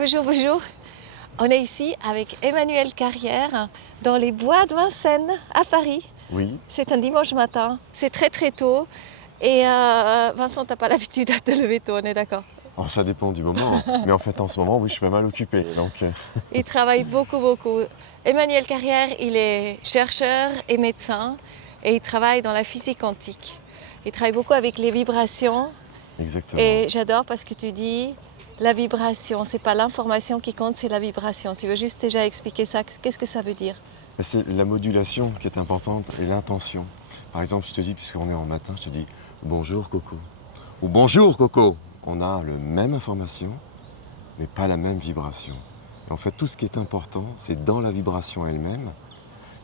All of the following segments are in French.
Bonjour, bonjour. On est ici avec Emmanuel Carrière dans les bois de Vincennes à Paris. Oui, C'est un dimanche matin, c'est très très tôt et Vincent, t'as pas l'habitude de te lever tôt, on est d'accord? alors ça dépend du moment, mais en fait en ce moment, oui, je suis pas mal occupé. Il travaille beaucoup, beaucoup. Emmanuel Carrière, il est chercheur et médecin et il travaille dans la physique quantique. Il travaille beaucoup avec les vibrations Exactement. et j'adore parce que tu dis la vibration, c'est pas l'information qui compte, c'est la vibration. Tu veux juste déjà expliquer ça? Qu'est-ce que ça veut dire? Mais c'est la modulation qui est importante et l'intention. Par exemple, je te dis, puisqu'on est en matin, je te dis bonjour Coco. Ou bonjour Coco. On a la même information, mais pas la même vibration. Et en fait, tout ce qui est important, c'est dans la vibration elle-même.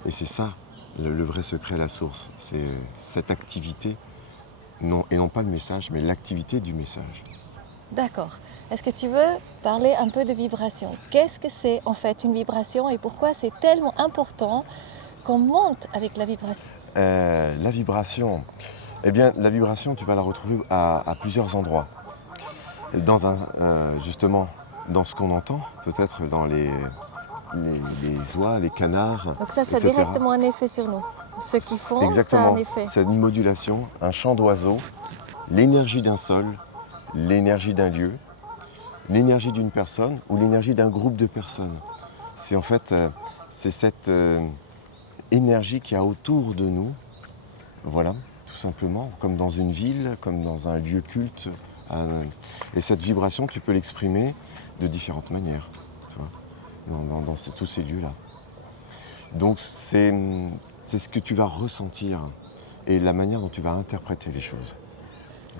Et c'est ça, le vrai secret, la source. C'est cette activité, non, et non pas le message, mais l'activité du message. D'accord. Est-ce que tu veux parler un peu de vibration? Qu'est-ce que c'est en fait une vibration et pourquoi c'est tellement important qu'on monte avec la vibration? La vibration, eh bien, la vibration, tu vas la retrouver à plusieurs endroits. Justement, dans ce qu'on entend, peut-être dans les oies, les canards, Donc ça a etc. directement un effet sur nous. Ce qu'ils font, ça a un Exactement, effet. c'est une modulation, un chant d'oiseau, l'énergie d'un sol, l'énergie d'un lieu, l'énergie d'une personne ou l'énergie d'un groupe de personnes. C'est en fait, c'est cette énergie qu'il y a autour de nous. Voilà, tout simplement, comme dans une ville, comme dans un lieu culte. Et cette vibration, tu peux l'exprimer de différentes manières, tu vois, tous ces lieux-là. Donc c'est ce que tu vas ressentir et la manière dont tu vas interpréter les choses,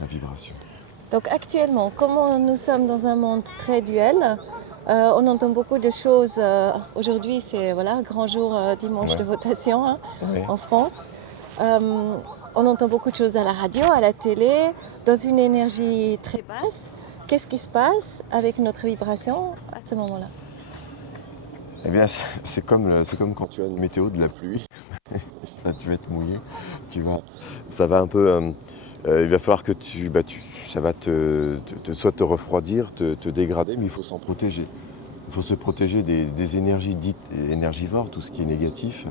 la vibration. Donc actuellement, comme nous sommes dans un monde très duel, on entend beaucoup de choses. Aujourd'hui, c'est voilà, grand jour dimanche Ouais, de votation hein, ouais. en France. Euh, on entend beaucoup de choses à la radio, à la télé, dans une énergie très basse. Qu'est-ce qui se passe avec notre vibration à ce moment-là? Eh bien, c'est comme quand tu as une météo de la pluie. Enfin, tu vas être mouillé, ça va un peu, il va falloir que ça va soit te refroidir, te dégrader, mais il faut s'en protéger. Il faut se protéger des énergies dites énergivores, tout ce qui est négatif.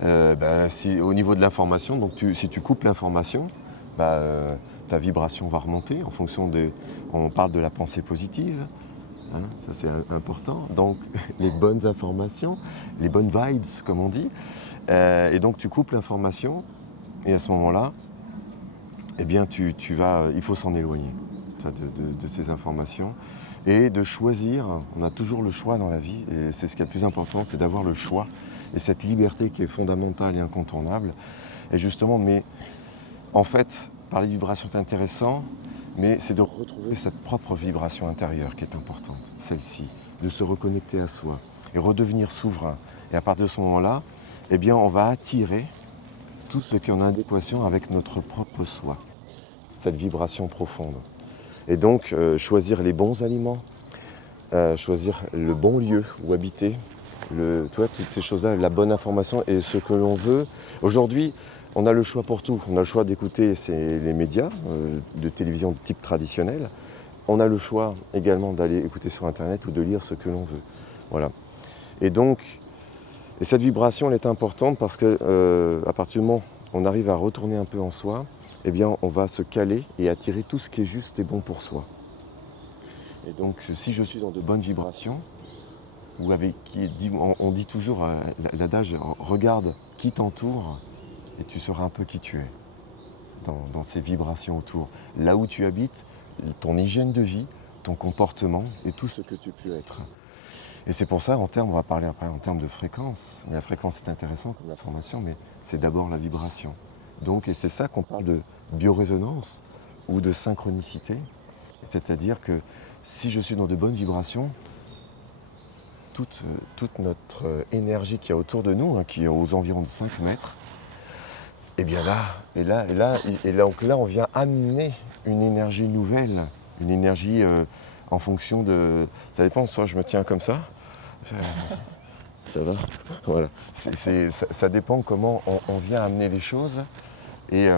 Au niveau de l'information, donc si tu coupes l'information, ta vibration va remonter en fonction on parle de la pensée positive, hein, ça c'est important. Donc les bonnes informations, les bonnes vibes comme on dit. Et donc tu coupes l'information et à ce moment-là, eh bien il faut s'en éloigner de ces informations et de choisir. On a toujours le choix dans la vie et c'est ce qui est le plus important, c'est d'avoir le choix et cette liberté qui est fondamentale et incontournable. Et justement, mais en fait, parler de vibration c'est intéressant, mais c'est de retrouver cette propre vibration intérieure qui est importante, celle-ci, de se reconnecter à soi et redevenir souverain. Et à partir de ce moment-là, eh bien, on va attirer tout ce qui est en adéquation avec notre propre soi, cette vibration profonde. Et donc, choisir les bons aliments, choisir le bon lieu où habiter, toutes ces choses-là, la bonne information et ce que l'on veut. Aujourd'hui, on a le choix pour tout. On a le choix d'écouter les médias de télévision de type traditionnel. On a le choix également d'aller écouter sur Internet ou de lire ce que l'on veut. Voilà. Et donc, cette vibration, elle est importante parce que à partir du moment où on arrive à retourner un peu en soi, eh bien, on va se caler et attirer tout ce qui est juste et bon pour soi. Et donc, si je suis dans de bonnes vibrations, ou on dit toujours l'adage, regarde qui t'entoure et tu sauras un peu qui tu es dans ces vibrations autour. Là où tu habites, ton hygiène de vie, ton comportement et tout ce que tu peux être. Et c'est pour ça, on va parler après en termes de fréquence. Mais la fréquence est intéressante comme information, mais c'est d'abord la vibration. Donc, et c'est ça qu'on parle de biorésonance ou de synchronicité. C'est-à-dire que si je suis dans de bonnes vibrations, toute notre énergie qui est autour de nous, hein, qui est aux environs de 5 mètres, et bien donc là, on vient amener une énergie nouvelle, une énergie en fonction de... Ça dépend, soit je me tiens comme ça, ça va, voilà. Ça dépend comment on vient amener les choses et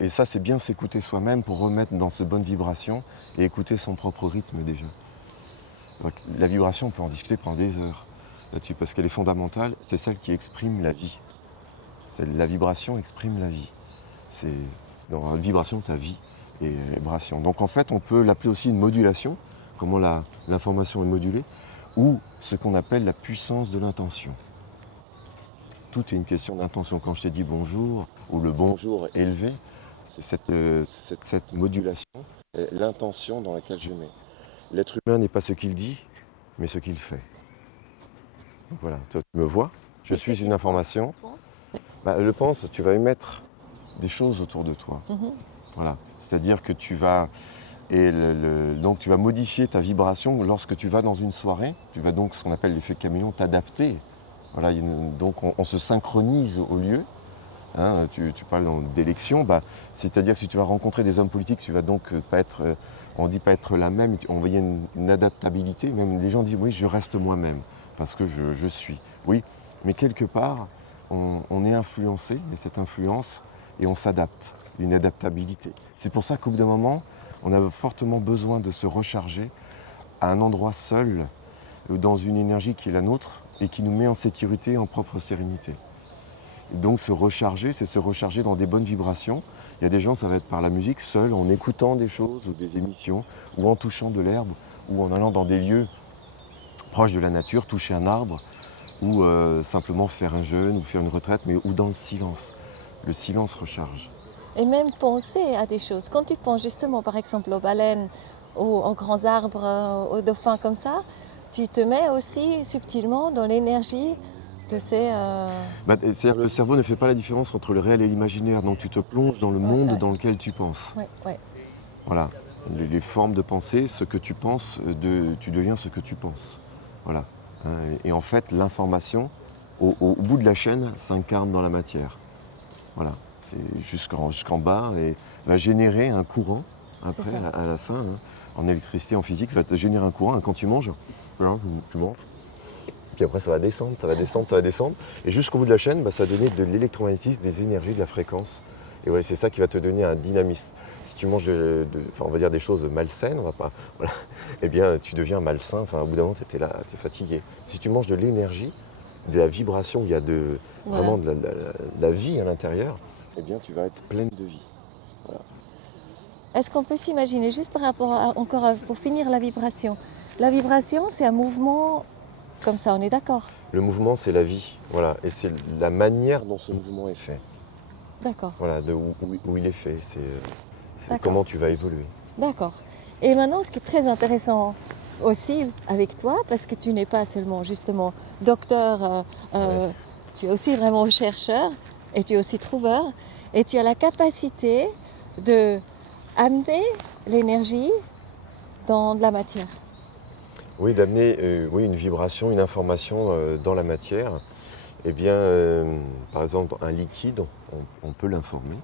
et ça c'est bien s'écouter soi-même pour remettre dans ce bonne vibration et écouter son propre rythme déjà. Donc, la vibration, on peut en discuter pendant des heures là-dessus, parce qu'elle est fondamentale, c'est celle qui exprime la vie. La vibration exprime la vie. C'est dans la vibration, ta vie et vibration. Donc en fait, on peut l'appeler aussi une modulation, comment l'information est modulée, ou ce qu'on appelle la puissance de l'intention. Tout est une question d'intention. Quand je t'ai dit bonjour, ou le bonjour élevé, c'est cette modulation, l'intention dans laquelle je mets. L'être humain n'est pas ce qu'il dit, mais ce qu'il fait. Donc voilà, toi tu me vois, je suis une information. Je pense, tu vas émettre des choses autour de toi. Voilà, c'est-à-dire que tu vas donc tu vas modifier ta vibration lorsque tu vas dans une soirée. Tu vas donc, ce qu'on appelle l'effet caméléon, t'adapter. Voilà, donc on se synchronise au lieu. Hein, tu parles d'élection, c'est-à-dire que si tu vas rencontrer des hommes politiques, tu vas donc pas être, on dit pas être la même, on voyait une adaptabilité. Même les gens disent oui, je reste moi-même parce que je suis. Oui, mais quelque part, on est influencé, et cette influence, et on s'adapte, une adaptabilité. C'est pour ça qu'au bout d'un moment, on a fortement besoin de se recharger à un endroit seul, dans une énergie qui est la nôtre et qui nous met en sécurité, en propre sérénité. Et donc se recharger, c'est se recharger dans des bonnes vibrations. Il y a des gens, ça va être par la musique, seul, en écoutant des choses ou des émissions, ou en touchant de l'herbe, ou en allant dans des lieux proches de la nature, toucher un arbre, ou simplement faire un jeûne, ou faire une retraite, ou dans le silence. Le silence recharge. Et même penser à des choses. Quand tu penses justement par exemple aux baleines, aux grands arbres, aux dauphins comme ça, tu te mets aussi subtilement dans l'énergie de ces... C'est-à-dire le cerveau ne fait pas la différence entre le réel et l'imaginaire, donc tu te plonges dans le monde dans lequel tu penses. Ouais. Voilà, les formes de pensée, ce que tu penses, tu deviens ce que tu penses. Voilà. Et en fait, l'information, au bout de la chaîne, s'incarne dans la matière. Voilà, c'est jusqu'en bas et va générer un courant après, à la fin, en électricité, en physique, va te générer un courant. Quand tu manges, tu manges. Puis après, ça va descendre, ça va descendre, ça va descendre. Et jusqu'au bout de la chaîne, ça va donner de l'électromagnétisme, des énergies, de la fréquence. Et ouais, c'est ça qui va te donner un dynamisme. Si tu manges on va dire des choses malsaines, voilà, eh bien, tu deviens malsain. Au bout d'un moment, tu es là, tu es fatigué. Si tu manges de l'énergie, de la vibration, il y a vraiment de la vie à l'intérieur, eh bien, tu vas être pleine de vie. Voilà. Est-ce qu'on peut s'imaginer, juste par rapport pour finir la vibration, c'est un mouvement comme ça, on est d'accord? Le mouvement, c'est la vie, voilà, et c'est la manière dont ce mouvement est fait. D'accord. Voilà, où il est fait, c'est comment tu vas évoluer. D'accord. Et maintenant, ce qui est très intéressant aussi avec toi, parce que tu n'es pas seulement justement docteur, tu es aussi vraiment chercheur, et tu es aussi trouveur, et tu as la capacité de amener l'énergie dans de la matière. Oui, d'amener une vibration, une information dans la matière. Eh bien, par exemple, un liquide, on peut l'informer.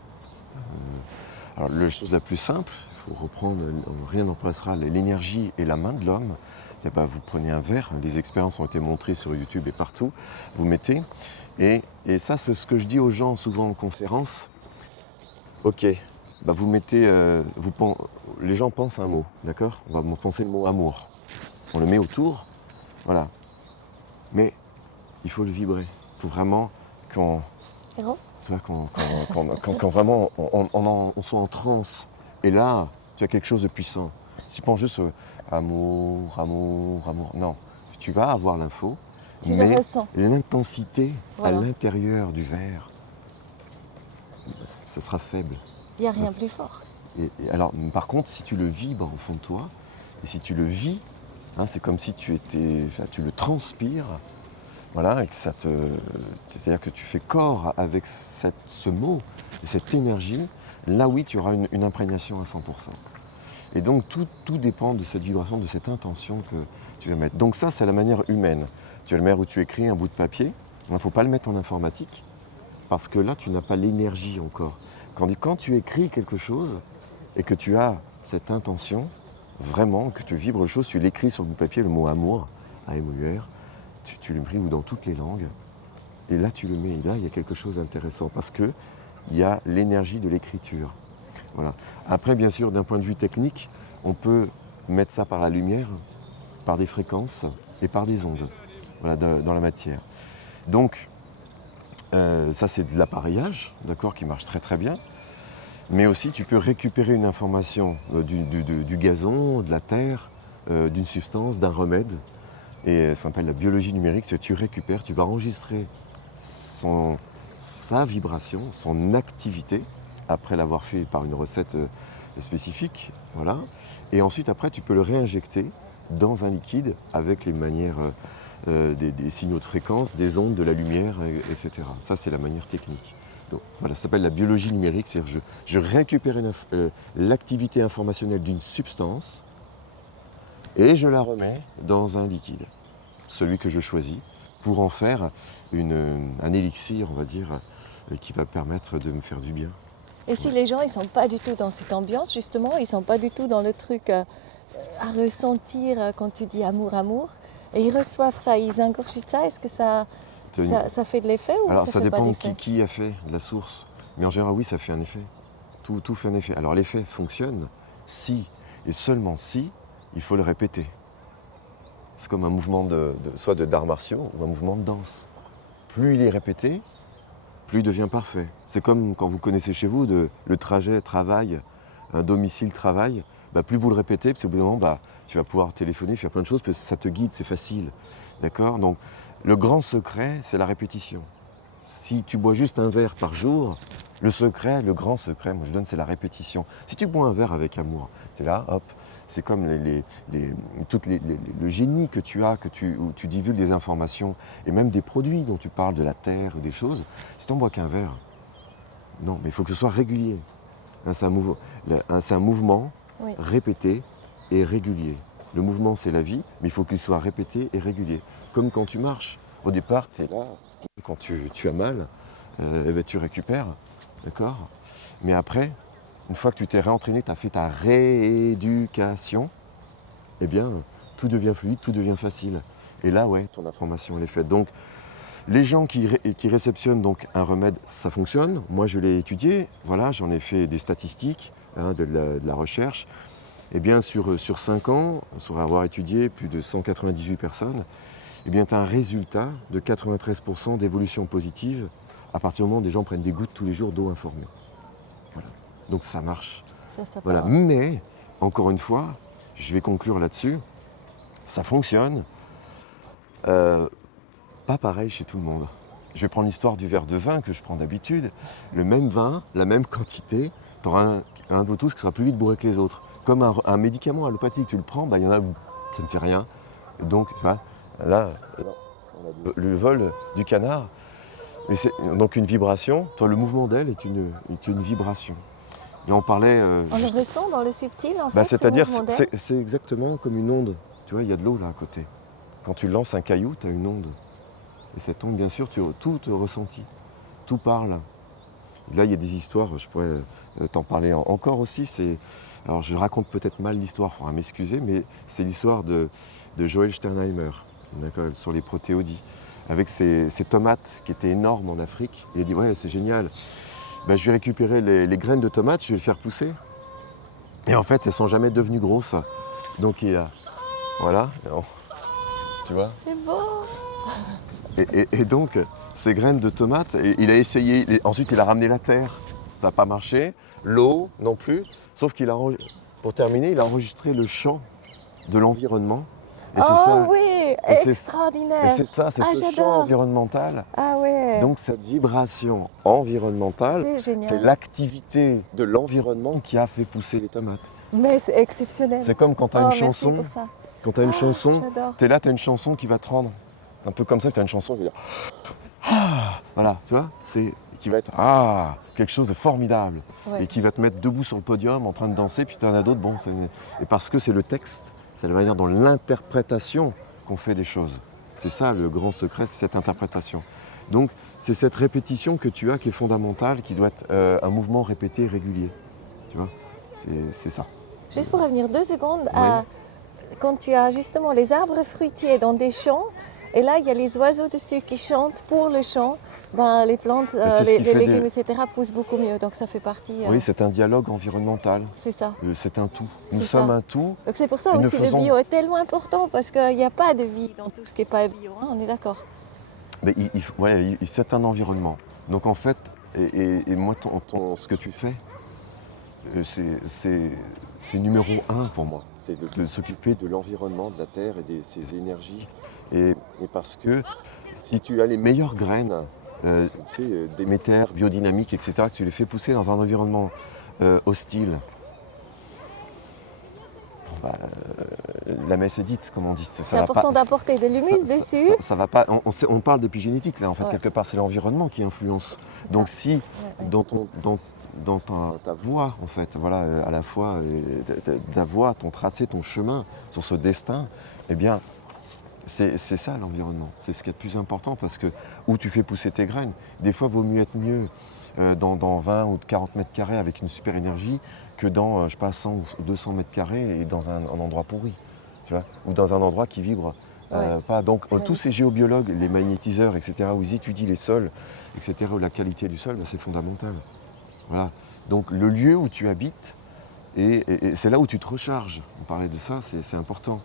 Alors, la chose la plus simple, il faut reprendre, rien n'emplacera l'énergie et la main de l'homme. Vous prenez un verre, les expériences ont été montrées sur YouTube et partout, vous mettez, et ça c'est ce que je dis aux gens souvent en conférence. Ok, vous mettez, les gens pensent un mot, d'accord? On va penser le mot amour. On le met autour, voilà. Mais il faut le vibrer. Il faut vraiment quand vraiment on soit en transe. Et là, tu as quelque chose de puissant. Si tu penses juste amour, non. Tu vas avoir l'info, mais l'intensité à l'intérieur du verre, ça sera faible. Il n'y a rien de plus fort. Alors, par contre, si tu le vibres au fond de toi, et si tu le vis, c'est comme si tu le transpires, voilà, et que c'est-à-dire que tu fais corps avec ce mot, cette énergie, là oui, tu auras une imprégnation à 100%. Et donc tout dépend de cette vibration, de cette intention que tu vas mettre. Donc ça, c'est la manière humaine. Tu as le manière où tu écris un bout de papier, il ne faut pas le mettre en informatique, parce que là, tu n'as pas l'énergie encore. Quand tu écris quelque chose et que tu as cette intention, vraiment, que tu vibres chose, tu l'écris sur le bout de papier, le mot amour, A-M-O-U-R, tu l'imprimes dans toutes les langues, et là tu le mets, et là il y a quelque chose d'intéressant, parce qu'il y a l'énergie de l'écriture. Voilà. Après, bien sûr, d'un point de vue technique, on peut mettre ça par la lumière, par des fréquences et par des ondes voilà, dans la matière. Donc, ça c'est de l'appareillage, d'accord, qui marche très très bien. Mais aussi tu peux récupérer une information du gazon, de la terre, d'une substance, d'un remède. Et ça s'appelle la biologie numérique, c'est que tu récupères, tu vas enregistrer sa vibration, son activité, après l'avoir fait par une recette spécifique. Voilà. Et ensuite, après, tu peux le réinjecter dans un liquide avec les manières des signaux de fréquence, des ondes, de la lumière, etc. Ça, c'est la manière technique. Donc, voilà, ça s'appelle la biologie numérique, c'est-à-dire je récupère l'activité informationnelle d'une substance et je la remets dans un liquide, celui que je choisis, pour en faire un élixir, on va dire, qui va permettre de me faire du bien. Et si les gens ils sont pas du tout dans cette ambiance, justement, ils sont pas du tout dans le truc à ressentir quand tu dis amour, amour, et ils reçoivent ça, ils ingurgitent ça, est-ce que ça fait de l'effet ou Alors ça ça fait pas dépend d'effet? qui a fait la source, mais en général oui ça fait un effet. Tout fait un effet. Alors l'effet fonctionne si, et seulement si, il faut le répéter. C'est comme un mouvement soit d'arts martiaux ou un mouvement de danse. Plus il est répété, plus il devient parfait. C'est comme quand vous connaissez chez vous le trajet travail, un domicile travail, plus vous le répétez, parce qu'au bout d'un moment, tu vas pouvoir téléphoner, faire plein de choses, parce que ça te guide, c'est facile. D'accord? Donc le grand secret, c'est la répétition. Si tu bois juste un verre par jour, le grand secret, moi je donne, c'est la répétition. Si tu bois un verre avec amour, tu es là, hop, c'est comme le génie que tu as, où tu divulgues des informations, et même des produits dont tu parles, de la terre, des choses. Si tu n'en bois qu'un verre, non, mais il faut que ce soit régulier. C'est un mouvement Oui. répété et régulier. Le mouvement, c'est la vie, mais il faut qu'il soit répété et régulier. Comme quand tu marches. Au départ, tu es là, quand tu as mal, tu récupères, d'accord? Mais après, une fois que tu t'es réentraîné, tu as fait ta rééducation, eh bien, tout devient fluide, tout devient facile. Et là, ouais, ton information, elle est faite. Donc, les gens qui réceptionnent donc un remède, ça fonctionne. Moi, je l'ai étudié, voilà, j'en ai fait des statistiques, de la recherche. Eh bien, sur 5 ans, sur avoir étudié plus de 198 personnes, eh bien, tu as un résultat de 93% d'évolution positive à partir du moment où des gens prennent des gouttes tous les jours d'eau informée. Voilà. Donc ça marche. Ça Voilà. part. Mais, encore une fois, je vais conclure là-dessus, ça fonctionne. Pas pareil chez tout le monde. Je vais prendre l'histoire du verre de vin que je prends d'habitude. Le même vin, la même quantité, tu auras un de tous qui sera plus vite bourré que les autres. Comme un médicament allopathique, tu le prends, il y en a où ça ne fait rien. Et donc, tu vois, là, on a le vol du canard. Mais c'est donc une vibration. Toi, le mouvement d'aile est une vibration. Et on parlait. On le ressent dans le subtil en fait. C'est-à-dire, ce mouvement d'air. c'est exactement comme une onde. Tu vois, il y a de l'eau là à côté. Quand tu lances un caillou, tu as une onde. Et cette onde, bien sûr, tout te ressentit. Tout parle. Là, il y a des histoires, je pourrais t'en parler encore aussi. Alors, je raconte peut-être mal l'histoire, il faudra m'excuser, mais c'est l'histoire de Joël Sternheimer, sur les protéodies, avec ces tomates qui étaient énormes en Afrique. Il a dit, ouais, c'est génial. Je vais récupérer les graines de tomates, je vais les faire pousser. Et en fait, elles ne sont jamais devenues grosses. Donc, voilà, tu vois. C'est beau. Et donc, ces graines de tomates, il a essayé, ensuite il a ramené la terre, ça n'a pas marché, l'eau non plus, sauf pour terminer, il a enregistré le chant de l'environnement. Et c'est ça, oui, et c'est extraordinaire. ce chant j'adore. environnemental. Ah ouais. Donc cette vibration environnementale, c'est c'est génial. l'activité de l'environnement qui a fait pousser les tomates. Mais c'est exceptionnel. C'est comme quand tu as Oh, une merci chanson, pour ça. quand tu as une chanson, J'adore. tu es là, tu as une chanson qui va te rendre un peu comme ça, tu as une chanson qui va dire ah, voilà, tu vois, qui va être quelque chose de formidable Ouais. et qui va te mettre debout sur le podium en train de danser, puis tu en as d'autres, et parce que c'est le texte, c'est la manière dont l'interprétation qu'on fait des choses. C'est ça le grand secret, c'est cette interprétation. Donc c'est cette répétition que tu as qui est fondamentale, qui doit être un mouvement répété régulier. Tu vois, c'est ça. Juste pour revenir 2 secondes à quand tu as justement les arbres fruitiers dans des champs, et là il y a les oiseaux dessus qui chantent pour le chant. Ben, les plantes, c'est ce les, qui les fait légumes, etc. poussent beaucoup mieux. Donc ça fait partie. Oui, c'est un dialogue environnemental. C'est ça. C'est un tout. Nous C'est sommes ça. un tout Donc c'est pour ça et nous aussi le faisons. bio est tellement important parce qu'il n'y a pas de vie dans tout ce qui n'est pas bio. Hein, on est d'accord. Mais voilà, c'est un environnement. Donc en fait, et moi, ce que tu fais, c'est numéro un pour moi. C'est de s'occuper de l'environnement, de la terre et de ses énergies. Et parce que si tu as les meilleures graines, tu sais, d'émetteurs, biodynamiques, etc., que tu les fais pousser dans un environnement hostile, bon, bah, la messe est dite, comme on dit. C'est important d'apporter de l'humus dessus. Ça va pas. On parle d'épigénétique là, en fait, Ouais. quelque part, c'est l'environnement qui influence. C'est Donc ça. si Ouais. dans ta voie, en fait, voilà, à la fois ta voie, ton tracé, ton chemin sur ce destin, eh bien, c'est ça l'environnement. C'est ce qui est le plus important parce que où tu fais pousser tes graines, des fois, il vaut mieux être mieux dans 20 ou 40 mètres carrés avec une super énergie que dans, je sais pas, 100 ou 200 mètres carrés et dans un endroit pourri, tu vois, ou dans un endroit qui vibre pas. Donc tous ces géobiologues, les magnétiseurs, etc., où ils étudient les sols, etc., ou la qualité du sol, c'est fondamental. Voilà. Donc le lieu où tu habites, et c'est là où tu te recharges. On parlait de ça, c'est important.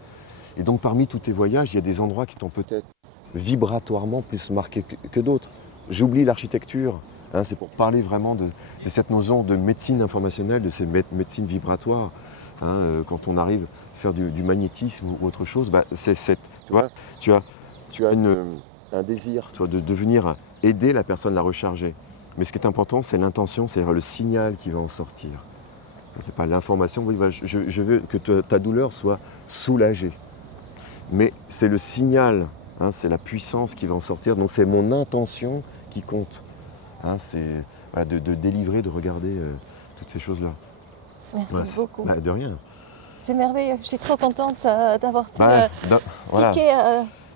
Et donc parmi tous tes voyages, il y a des endroits qui t'ont peut-être vibratoirement plus marqué que d'autres. J'oublie l'architecture, hein, c'est pour parler vraiment de cette notion de médecine informationnelle, de ces médecines vibratoires. Hein, quand on arrive à faire du magnétisme ou autre chose, bah, tu vois, tu as un désir, tu vois, de venir aider la personne à la recharger. Mais ce qui est important, c'est l'intention, c'est-à-dire le signal qui va en sortir. C'est pas l'information, oui, bah, je veux que ta douleur soit soulagée. Mais c'est le signal, hein, c'est la puissance qui va en sortir. Donc c'est mon intention qui compte. Hein, c'est voilà, de délivrer, de regarder toutes ces choses-là. Merci Voilà, beaucoup. bah, de rien. C'est merveilleux. Je suis trop contente d'avoir pu Bah, voilà. piquer.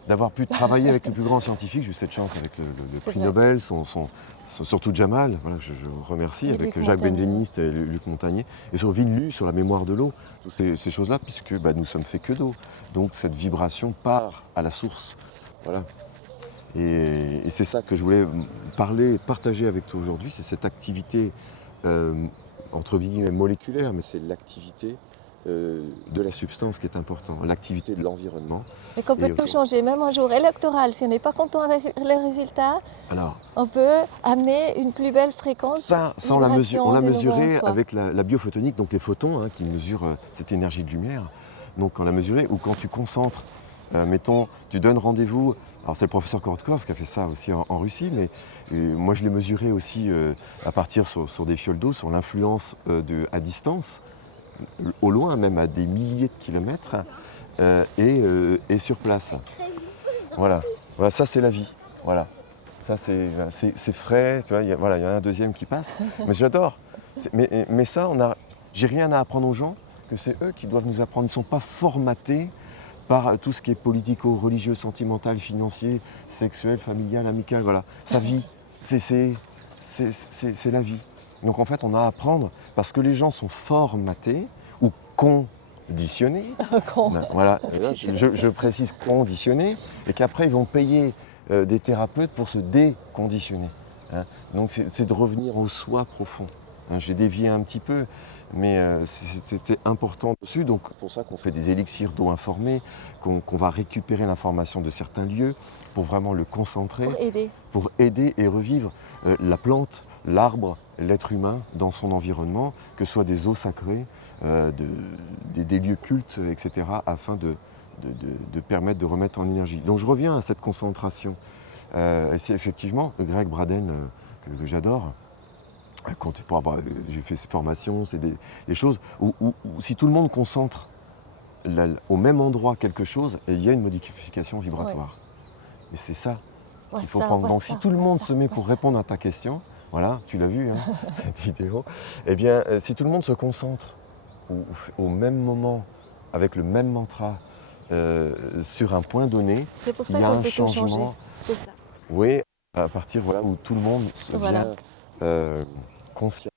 D'avoir pu travailler avec le plus grand scientifique, j'ai eu cette chance avec le C'est prix vrai. Nobel, surtout Jamal, voilà, je remercie, Et avec Luc Jacques Montagnier. Benveniste et Luc Montagnier, et sur Vinu, sur la mémoire de l'eau, toutes ces choses-là, puisque bah, nous sommes faits que d'eau. Donc cette vibration part à la source. Voilà. Et c'est ça que je voulais partager avec toi aujourd'hui, c'est cette activité, entre guillemets, moléculaire, mais c'est l'activité de la substance qui est important, l'activité de l'environnement. Mais qu'on peut Et tout changer, même un jour électoral. Si on n'est pas content avec les résultats, alors, on peut amener une plus belle fréquence. ça on l'a mesuré avec la biophotonique, donc les photons hein, qui mesurent cette énergie de lumière. Donc on l'a mesuré, ou quand tu concentres, mettons, tu donnes rendez-vous, alors c'est le professeur Korotkov qui a fait ça aussi en Russie, mais moi je l'ai mesuré aussi à partir sur des fioles d'eau, sur l'influence à distance, au loin même à des milliers de kilomètres, et sur place. Voilà, voilà, ça c'est la vie. Voilà. Ça, c'est frais, tu vois, il y a un deuxième qui passe. Mais j'adore. Mais ça, j'ai rien à apprendre aux gens, que c'est eux qui doivent nous apprendre. Ils ne sont pas formatés par tout ce qui est politico-religieux, sentimental, financier, sexuel, familial, amical, voilà. Sa vie, c'est la vie. Donc en fait, on a à apprendre, parce que les gens sont formatés ou conditionnés. Voilà, je précise conditionnés, et qu'après ils vont payer des thérapeutes pour se déconditionner. Hein. Donc c'est de revenir au soi profond. Hein, j'ai dévié un petit peu, mais c'était important dessus. Donc c'est pour ça qu'on fait des élixirs d'eau informés, qu'on va récupérer l'information de certains lieux pour vraiment le concentrer, pour aider et revivre la plante, l'arbre, l'être humain dans son environnement, que ce soit des eaux sacrées, des lieux cultes, etc., afin de permettre de remettre en énergie. Donc je reviens à cette concentration. Et c'est effectivement Greg Braden, que j'adore. J'ai fait ces formations, c'est des choses où si tout le monde concentre au même endroit quelque chose, et il y a une modification vibratoire. Ouais. Et c'est ça qu'il faut prendre. Donc si tout le monde se met pour répondre à ta question, voilà, tu l'as vu, hein, cette vidéo, eh bien si tout le monde se concentre au même moment, avec le même mantra, sur un point donné, il y a un changement. C'est ça. Oui, à partir où tout le monde se vient conscient.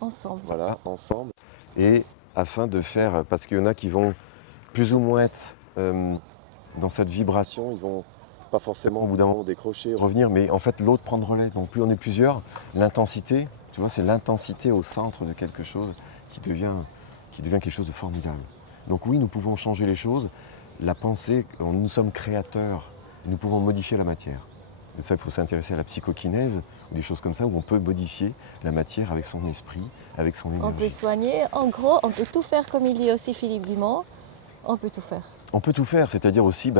Ensemble. Voilà, ensemble. Et afin de faire, parce qu'il y en a qui vont plus ou moins être dans cette vibration, ils vont pas forcément au bout d'un moment décrocher, revenir, mais en fait l'autre prendre relais. Donc plus on est plusieurs, l'intensité, tu vois, c'est l'intensité au centre de quelque chose qui devient quelque chose de formidable. Donc oui, nous pouvons changer les choses. La pensée, nous sommes créateurs, nous pouvons modifier la matière. Et ça, il faut s'intéresser à la psychokinèse, ou des choses comme ça, où on peut modifier la matière avec son esprit, avec son On peut énergie. soigner, en gros, on peut tout faire comme il dit aussi Philippe Dumont, on peut tout faire. On peut tout faire, c'est-à-dire aussi,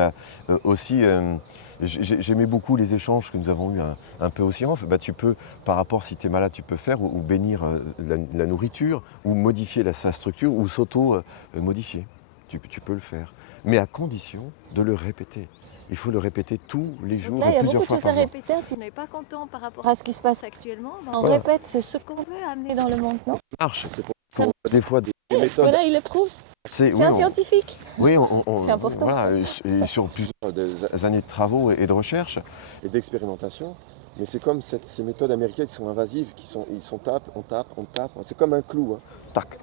j'aimais beaucoup les échanges que nous avons eus un peu aussi en off. Tu peux, par rapport, si tu es malade, tu peux faire, ou bénir la nourriture, ou modifier sa structure, ou s'auto-modifier. Tu peux le faire, mais à condition de le répéter. Il faut le répéter tous les jours, Là, il y a plusieurs beaucoup de fois choses à par jour. répéter. Si on n'est pas content par rapport à ce qui se passe actuellement, on Voilà. répète ce qu'on veut amener dans le monde, non? Ça marche, c'est pour Ça des fois des méthodes. Voilà, il le prouve. C'est Oui, un scientifique. Oui, C'est important. voilà, et sur plusieurs années de travaux et de recherche et d'expérimentation. Mais c'est comme ces méthodes américaines qui sont invasives, on tape, on tape. C'est comme un clou, hein. Tac,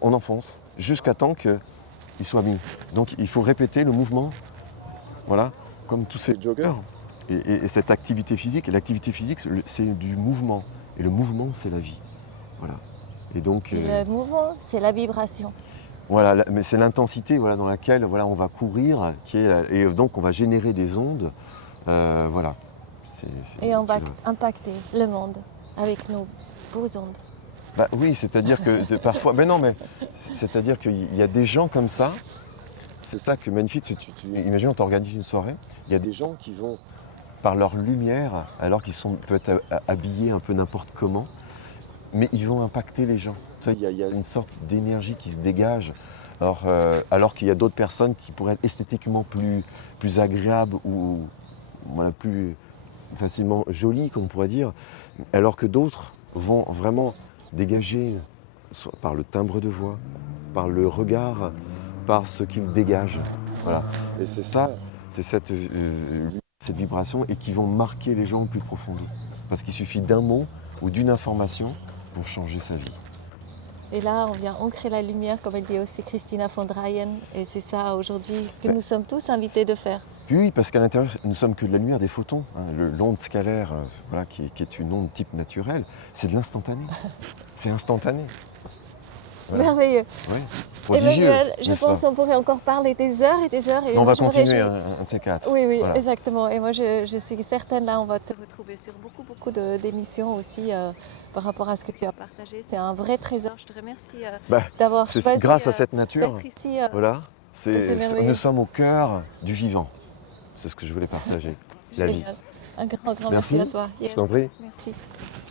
on enfonce jusqu'à temps qu'il soit mis. Donc il faut répéter le mouvement, voilà, comme tous ces joggers. Et cette activité physique, l'activité physique, c'est du mouvement. Et le mouvement, c'est la vie. Voilà. Et donc. Et le mouvement, c'est la vibration. Voilà, mais c'est l'intensité voilà, dans laquelle voilà, on va courir, et donc on va générer des ondes. Voilà. Et on va impacter le monde avec nos beaux ondes. Oui, c'est-à-dire que parfois. Mais non, mais c'est-à-dire qu'il y a des gens comme ça. C'est ça que magnifique. Imagine, on t'organise une soirée. Il y a des gens qui vont, par leur lumière, alors qu'ils sont peut-être habillés un peu n'importe comment, mais ils vont impacter les gens. Il y a une sorte d'énergie qui se dégage, alors qu'il y a d'autres personnes qui pourraient être esthétiquement plus agréables ou voilà, plus facilement jolies, comme on pourrait dire, alors que d'autres vont vraiment dégager, soit par le timbre de voix, par le regard, par ce qu'ils dégagent. Voilà. Et c'est ça, c'est cette vibration, et qui vont marquer les gens au plus profond d'eux. Parce qu'il suffit d'un mot ou d'une information pour changer sa vie. Et là, on vient ancrer la lumière, comme elle dit aussi Christina von Dreyen. Et c'est ça aujourd'hui que nous sommes tous invités de faire. Oui, parce qu'à l'intérieur, nous ne sommes que de la lumière des photons. L'onde scalaire, voilà, qui est une onde type naturelle, c'est de l'instantané. C'est instantané. Voilà. Merveilleux. Oui, prodigieux. Emmanuel, je pense qu'on pourrait encore parler des heures et des heures. Et on va je me continuer réjouis. un de ces quatre. Oui, oui, Voilà. exactement. Et moi, je suis certaine, là, on va te retrouver sur beaucoup d'émissions aussi par rapport à ce que tu as partagé. C'est un vrai trésor. Je te remercie d'avoir C'est choisi grâce à cette nature. d'être ici. Voilà. C'est merveilleux. Nous sommes au cœur du vivant. C'est ce que je voulais partager. La vie. Génial. Un grand Merci. merci à toi. Je t'en prie. Merci.